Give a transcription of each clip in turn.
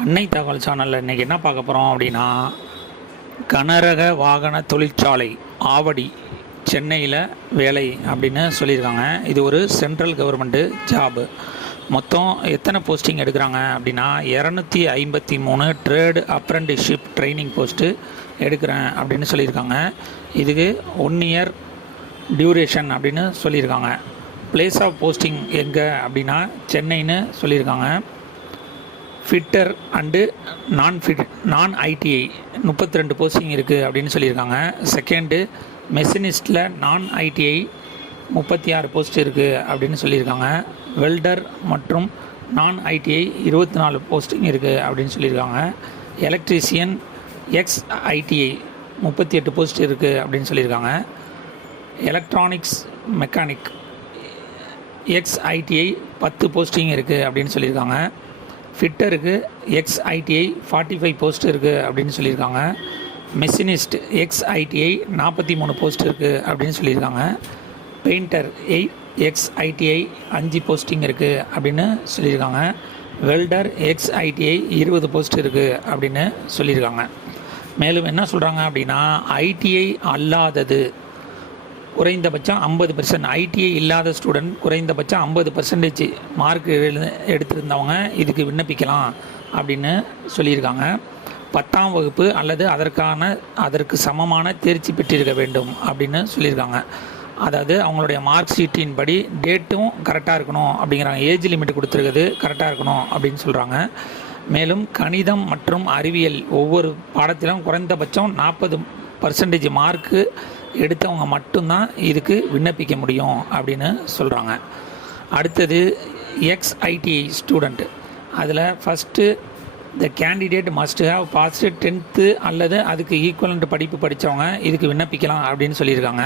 அன்னை தகவல் சேனலில் இன்றைக்கி என்ன பார்க்க போகிறோம் அப்படின்னா, கனரக வாகன தொழிற்சாலை ஆவடி சென்னையில் வேலை அப்படின்னு சொல்லியிருக்காங்க. இது ஒரு சென்ட்ரல் கவர்மெண்ட்டு ஜாபு. மொத்தம் எத்தனை போஸ்டிங் எடுக்கிறாங்க அப்படின்னா 253 ட்ரேடு அப்ரெண்டிஸ்ஷிப் ட்ரைனிங் போஸ்ட்டு எடுக்கிறேன் அப்படின்னு சொல்லியிருக்காங்க. இதுக்கு 1 இயர் டியூரேஷன் அப்படின்னு சொல்லியிருக்காங்க. பிளேஸ் ஆஃப் போஸ்டிங் எங்கே அப்படின்னா சென்னைன்னு சொல்லியிருக்காங்க. ஃபிட்டர் அண்டு நான் ஐடிஐ 32 போஸ்டிங் இருக்குது அப்படின்னு சொல்லியிருக்காங்க. செகண்டு மெஷினிஸ்டில் நான் ஐடிஐ 36 போஸ்ட் இருக்குது அப்படின்னு சொல்லியிருக்காங்க. வெல்டர் மற்றும் நான் ஐடிஐ 24 போஸ்டிங் இருக்குது அப்படின்னு சொல்லியிருக்காங்க. எலக்ட்ரீஷியன் எக்ஸ் ஐடிஐ 38 போஸ்ட் இருக்குது அப்படின்னு சொல்லியிருக்காங்க. Electronics mechanic X ITI 10 posting இருக்குது அப்படின்னு சொல்லியிருக்காங்க. ஃபிட்டருக்கு எக்ஸ் ஐடிஐ 45 போஸ்ட் இருக்குது அப்படின்னு சொல்லியிருக்காங்க. மெஷினிஸ்ட் எக்ஸ் ஐடிஐ 43 போஸ்ட் இருக்குது அப்படின்னு சொல்லியிருக்காங்க. பெயிண்டர் எக்ஸ் ஐடிஐ 5 போஸ்டிங் இருக்குது அப்படின்னு சொல்லியிருக்காங்க. வெல்டர் எக்ஸ் ஐடிஐ 20 போஸ்ட் இருக்குது அப்படின்னு சொல்லியிருக்காங்க. மேலும் என்ன சொல்கிறாங்க அப்படின்னா, ஐடிஐ அல்லாதது குறைந்தபட்சம் 50%, ஐடிஐ இல்லாத ஸ்டூடெண்ட் குறைந்தபட்சம் 50% மார்க் எடுத்திருந்தவங்க இதுக்கு விண்ணப்பிக்கலாம் அப்படின்னு சொல்லியிருக்காங்க. 10ஆம் வகுப்பு அல்லது அதற்கு சமமான தேர்ச்சி பெற்றிருக்க வேண்டும் அப்படின்னு சொல்லியிருக்காங்க. அதாவது அவங்களுடைய மார்க் ஷீட்டின் படி டேட்டும் கரெக்டாக இருக்கணும் அப்படிங்கிறாங்க. ஏஜ் லிமிட் கொடுத்துருக்குது கரெக்டாக இருக்கணும் அப்படின்னு சொல்கிறாங்க. மேலும் கணிதம் மற்றும் அறிவியல் ஒவ்வொரு பாடத்திலும் குறைந்தபட்சம் 40% மார்க்கு எடுத்தவங்க மட்டும்தான் இதுக்கு விண்ணப்பிக்க முடியும் அப்படின்னு சொல்கிறாங்க. அடுத்தது எக்ஸ் ஐடிஐ ஸ்டூடெண்ட், அதில் first the candidate must have passed 10th அல்லது அதுக்கு ஈக்குவலண்ட் படிப்பு படித்தவங்க இதுக்கு விண்ணப்பிக்கலாம் அப்படின்னு சொல்லியிருக்காங்க.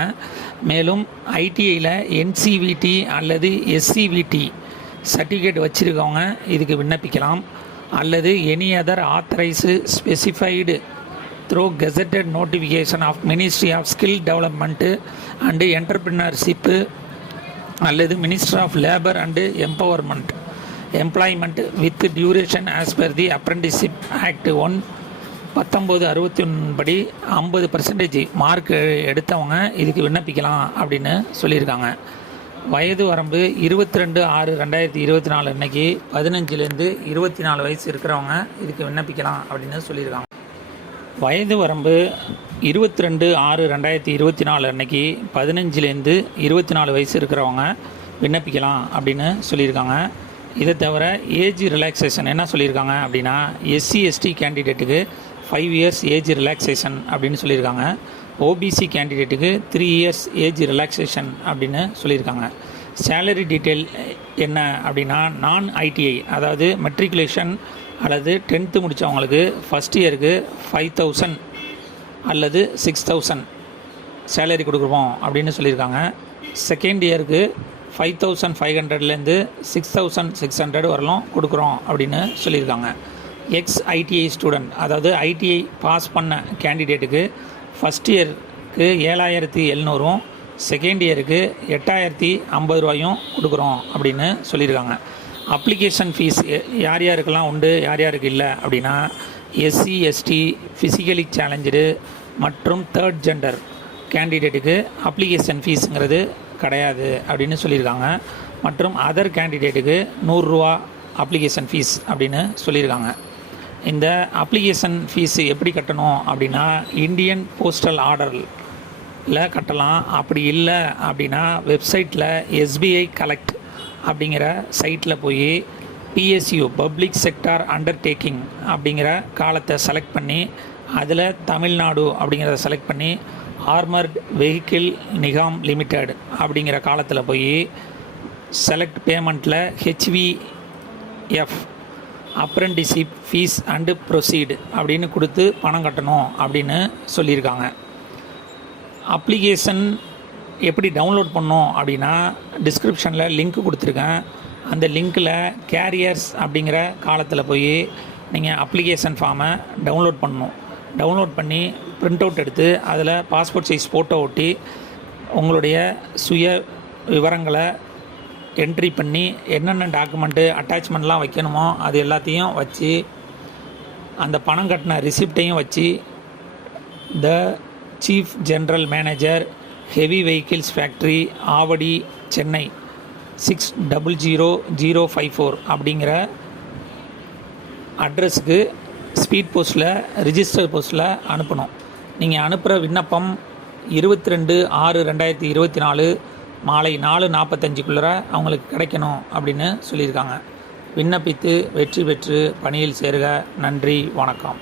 மேலும் ஐடிஐயில் என்சிவிடி அல்லது எஸ்சிவிடி சர்டிஃபிகேட் வச்சுருக்கவங்க இதுக்கு விண்ணப்பிக்கலாம். அல்லது any other authorised specified through gazetted notification of ministry of skill development and entrepreneurship அல்லது ministry of labour and employment with duration as per the apprenticeship act 1961 படி 50% மார்க் எடுத்தவங்க இதுக்கு விண்ணப்பிக்கலாம் அப்படின்னு சொல்லியிருக்காங்க. வயது வரம்பு 22/6/2024 அன்னைக்கு 15லேருந்து 24 வயசு இருக்கிறவங்க இதுக்கு விண்ணப்பிக்கலாம் அப்படின்னு சொல்லியிருக்காங்க. வயது வரம்பு 22/6/2024 அன்னைக்கு 15லேருந்து 24 வயசு இருக்கிறவங்க விண்ணப்பிக்கலாம் அப்படின்னு சொல்லியிருக்காங்க. இதை தவிர ஏஜ் ரிலாக்ஸேஷன் என்ன சொல்லியிருக்காங்க அப்படின்னா, எஸ்சி எஸ்டி கேண்டிடேட்டுக்கு 5 இயர்ஸ் ஏஜ் ரிலாக்ஸேஷன் அப்படின்னு சொல்லியிருக்காங்க. ஓபிசி கேண்டிடேட்டுக்கு 3 இயர்ஸ் ஏஜ் ரிலாக்ஸேஷன் அப்படின்னு சொல்லியிருக்காங்க. சேலரி டீட்டெயில் என்ன அப்படின்னா, நான் ஐடிஐ அதாவது மெட்ரிகுலேஷன் அல்லது 10th முடித்தவங்களுக்கு ஃபஸ்ட் இயருக்கு 5,000 அல்லது 6,000 சேலரி கொடுக்குறோம் அப்படின்னு சொல்லியிருக்காங்க. செகண்ட் இயருக்கு 5,500லேருந்து 6,600 வரலும் கொடுக்குறோம் அப்படின்னு சொல்லியிருக்காங்க. எக்ஸ் ஐடிஐ ஸ்டூடெண்ட், அதாவது ஐடிஐ பாஸ் பண்ண கேண்டிடேட்டுக்கு ஃபஸ்ட் இயருக்கு 7,700, செகண்ட் இயருக்கு 8,050 ரூபாயும் கொடுக்குறோம் அப்படின்னு சொல்லியிருக்காங்க. அப்ளிகேஷன் ஃபீஸ் யார் யாருக்கெல்லாம் உண்டு யார் யாருக்கு இல்லை அப்படின்னா, எஸ்சி எஸ்டி ஃபிசிக்கலி சேலஞ்சு மற்றும் தேர்ட் ஜெண்டர் கேண்டிடேட்டுக்கு அப்ளிகேஷன் ஃபீஸுங்கிறது கிடையாது அப்படின்னு சொல்லியிருக்காங்க. மற்றும் அதர் கேண்டிடேட்டுக்கு 100 ரூபா அப்ளிகேஷன் ஃபீஸ் அப்படின்னு சொல்லியிருக்காங்க. இந்த அப்ளிகேஷன் ஃபீஸு எப்படி கட்டணும் அப்படின்னா, இந்தியன் போஸ்டல் ஆர்டரில் கட்டலாம். அப்படி இல்லை அப்படின்னா வெப்சைட்டில் எஸ்பிஐ கலெக்ட் அப்படிங்கிற சைட்டில் போய் பிஎஸ்யூ பப்ளிக் செக்டார் அண்டர்டேக்கிங் அப்படிங்கிற காலத்தை செலக்ட் பண்ணி அதில் தமிழ்நாடு அப்படிங்கிறத செலக்ட் பண்ணி ஆர்மர்ட் வெஹிக்கிள் நிகாம் லிமிடெட் அப்படிங்கிற காலத்தில் போய் செலக்ட் பேமெண்ட்டில் HVF apprenticeship fees and proceed அப்படின்னு கொடுத்து பணம் கட்டணும் அப்படின்னு சொல்லியிருக்காங்க. அப்ளிகேஷன் எப்படி டவுன்லோட் பண்ணோம் அப்படின்னா, டிஸ்கிரிப்ஷனில் லிங்க் கொடுத்துருக்கேன். அந்த லிங்க்கில் கேரியர்ஸ் அப்படிங்கிற காலத்தில் போய் நீங்கள் அப்ளிகேஷன் ஃபார்மை டவுன்லோட் பண்ணணும். டவுன்லோட் பண்ணி பிரிண்ட் அவுட் எடுத்து அதில் பாஸ்போர்ட் சைஸ் ஃபோட்டோ ஒட்டி உங்களுடைய சுய விவரங்களை என்ட்ரி பண்ணி என்னென்ன டாக்குமெண்ட்டு அட்டாச்மெண்ட்லாம் வைக்கணுமோ அது எல்லாத்தையும் வச்சு அந்த பணம் கட்டின ரிசிப்டையும் வச்சு the chief general manager heavy vehicles factory Avadi Chennai 600054 அப்படிங்கிற அட்ரஸுக்கு ஸ்பீட் போஸ்ட்டில் ரிஜிஸ்டர் போஸ்ட்டில் அனுப்பணும். நீங்கள் அனுப்புகிற விண்ணப்பம் 22/6/2024 மாலை 4:45 அவங்களுக்கு கிடைக்கணும் அப்படின்னு சொல்லியிருக்காங்க. விண்ணப்பித்து வெற்றி பெற்று பணியில் சேருக. நன்றி, வணக்கம்.